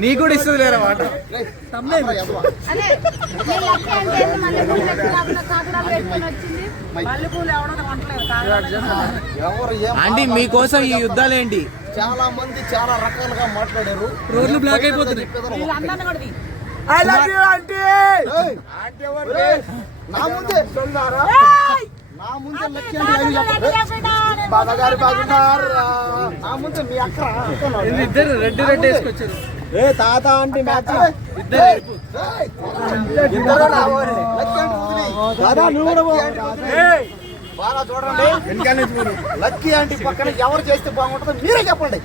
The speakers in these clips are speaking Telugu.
నీ కూడా ఇస్తుంది లేరా మాట అండి మీకోసం ఈ యుద్ధాలు ఏంటి చాలా మంది చాలా రకాలుగా మాట్లాడారు. రోడ్లు బ్లాక్ అయిపోతున్నాయి. నా ముందే. నా ముందే బాధగారు బాగున్నారా? నా ముందే మీ అక్క ఇద్దరు రెడ్ రెడ్ వేసుకొచ్చారు. ఏ తాత అంటే మ్యాచ్ దాదా నువ్వు కూడా బాగా చూడండి. లక్కీ అంటే పక్కన ఎవరు చేస్తే బాగుంటుందో మీరే చెప్పండి.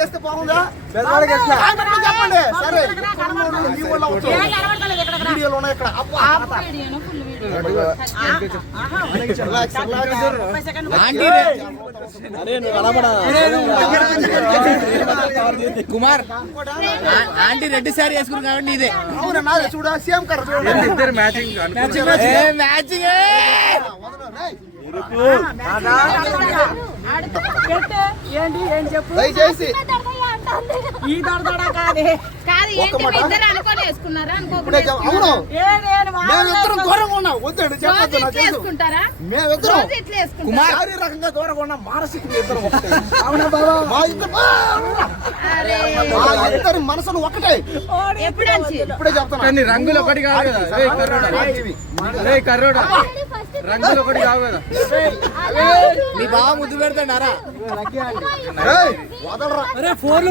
చేస్తే బాగుందా? చెప్పండి. సరే. వీడియోలు ఉన్నాయి ఇక్కడ కుమార్ ఆంటీ రెడ్డి సారీ వేసుకుని కాబట్టి ఇదే అవునా చూడ సేమ్ కర్ర చూడండి మ్యాచింగ్ మ్యాచింగ్ ఏంటి ఏం చెప్పు దయచేసి ఈ దొరదడా కాదే. కాదు ఏంటి. మీ ఇద్దరు అనుకొని వేసుకున్నారా? అనుకోకుండా చెప్ప- అవును. మేమిద్దరం దూరంగా ఉన్నాం. వద్దండి చెప్పొద్దు నాకు వేసుకుంటారా? మేమిద్దరం కుమార్ శారీరకంగా దూరంగా ఉన్నాం మానసికంగా ఇద్దరం ఒకటే. అవునా బాబా? మా ఇద్దరు అరే. మా ఇద్దరి మనసులు ఒకటే. ఇప్పుడే చెప్తున్నా. కానీ రంగులు ఒకటి కాదు. కదా రేయ్ కర్రోడా. రంగులు ఒకటి కావు కదా. మీ బావ ముద్దు పెడతాడారా వదలరా. అరే ఫోన్లు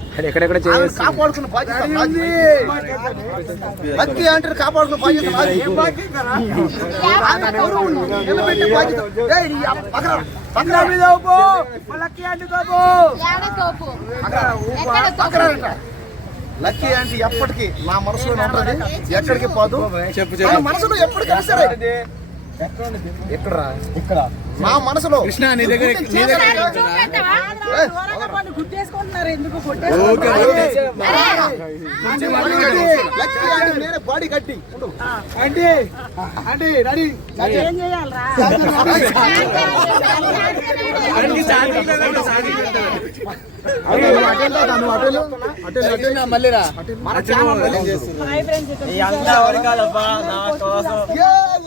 ఎక్కడెక్కడ లక్కీ అంటే ఎప్పటికీ నా మనసులో ఉంటుంది. ఎక్కడికి పోదు? చెప్పు మనసులో ఎప్పటికీ సరే ఎక్కడ ఇక్కడ మా మనసులో కృష్ణ నీ దగ్గర నీ దగ్గర బాడీ కట్టి అంటే అంటే రెడీ ఏం చేయాలరా మళ్ళీ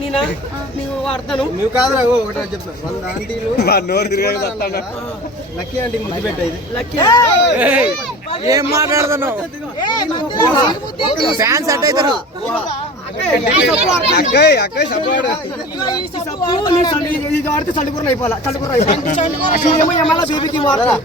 నేనా? నీకు వాడతాను. నువ్వు కాదురా ఒకటే చెప్తాను వంద ఆంటీలు లక్కీ ఆంటీ ముద్దు పెట్టేది లక్కీ ఏం మాట్లాడుతున్నావు? ఫ్యాన్స్ అట్ అవుతారు అక్కయ్ అక్కయ్ సపోర్ట్ ఇది ఆడితే చలికూర అయిపోవాలి? చలికూర అయిపోవాలి? బేబీకి మాట్లాడాలి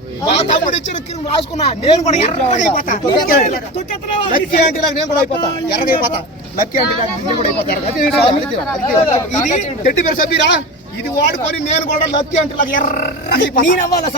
మా తమ్ముడు ఇచ్చిన క్రీమ్ రాసుకున్నా నేను కూడా ఎర్రగా అయిపోతా తొక్కేస్తున్నావా? లక్కీ ఆంటీ లాగా నేను కూడా అయిపోతా లక్కీ ఆంటీ లాగా నేను కూడా అయిపోతా. ఇది చెట్టు పేరు సబ్బీరా ఇది వాడుకొని నేను కూడా లక్కీ ఎర్రగా అయిపోతా. నేను అవ్వాలా